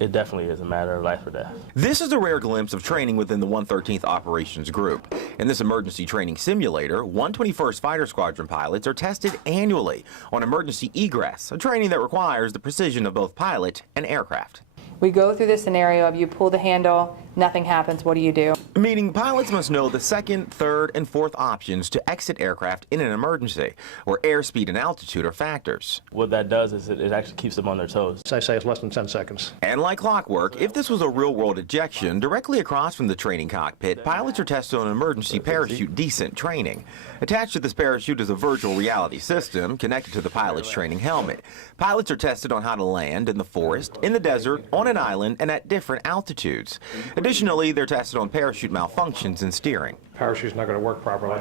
It definitely is a matter of life or death. This is a rare glimpse of training within the 113th Operations Group. In this emergency training simulator, 121st Fighter Squadron pilots are tested annually on emergency egress, a training that requires the precision of both pilot and aircraft. We go through the scenario of you pull the handle, nothing happens, what do you do? Meaning pilots must know the second, third, and fourth options to exit aircraft in an emergency, where airspeed and altitude are factors. What that does is it actually keeps them on their toes. I say it's less than 10 seconds. And like clockwork, if this was a real-world ejection, directly across from the training cockpit, pilots are tested on emergency parachute descent training. Attached to this parachute is a virtual reality system connected to the pilot's training helmet. Pilots are tested on how to land in the forest, in the desert, on an island, and at different altitudes. Additionally, they're tested on parachute malfunctions and steering. Parachute's not going to work properly.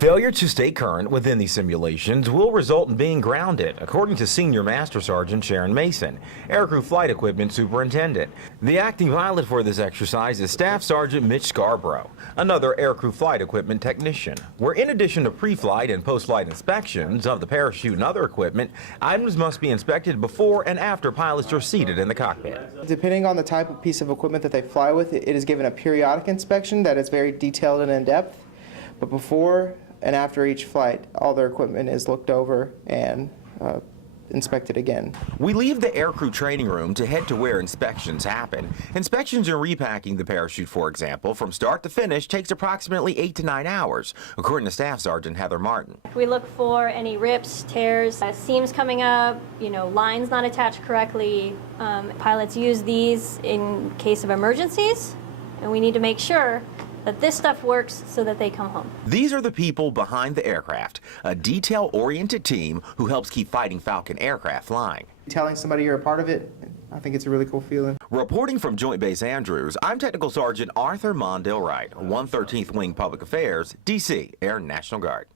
Failure to stay current within these simulations will result in being grounded, according to Senior Master Sergeant Sharon Mason, Aircrew Flight Equipment Superintendent. The acting pilot for this exercise is Staff Sergeant Mitch Scarborough, another Aircrew Flight Equipment technician, where in addition to pre-flight and post-flight inspections of the parachute and other equipment, items must be inspected before and after pilots are seated in the cockpit. Depending on the type of piece of equipment that they fly with, it is given a periodic inspection that is very detailed and in-depth. But before and after each flight, all their equipment is looked over and inspected again. We leave the aircrew training room to head to where inspections happen. Inspections and repacking the parachute, for example, from start to finish takes approximately 8 to 9 hours, according to Staff Sergeant Heather Martin. We look for any rips, tears, seams coming up, lines not attached correctly. Pilots use these in case of emergencies, and we need to make sure that this stuff works so that they come home. These are the people behind the aircraft, a detail-oriented team who helps keep Fighting Falcon aircraft flying. Telling somebody you're a part of it, I think it's a really cool feeling. Reporting from Joint Base Andrews, I'm Technical Sergeant Arthur Mondale Wright, 113th Wing Public Affairs, D.C. Air National Guard.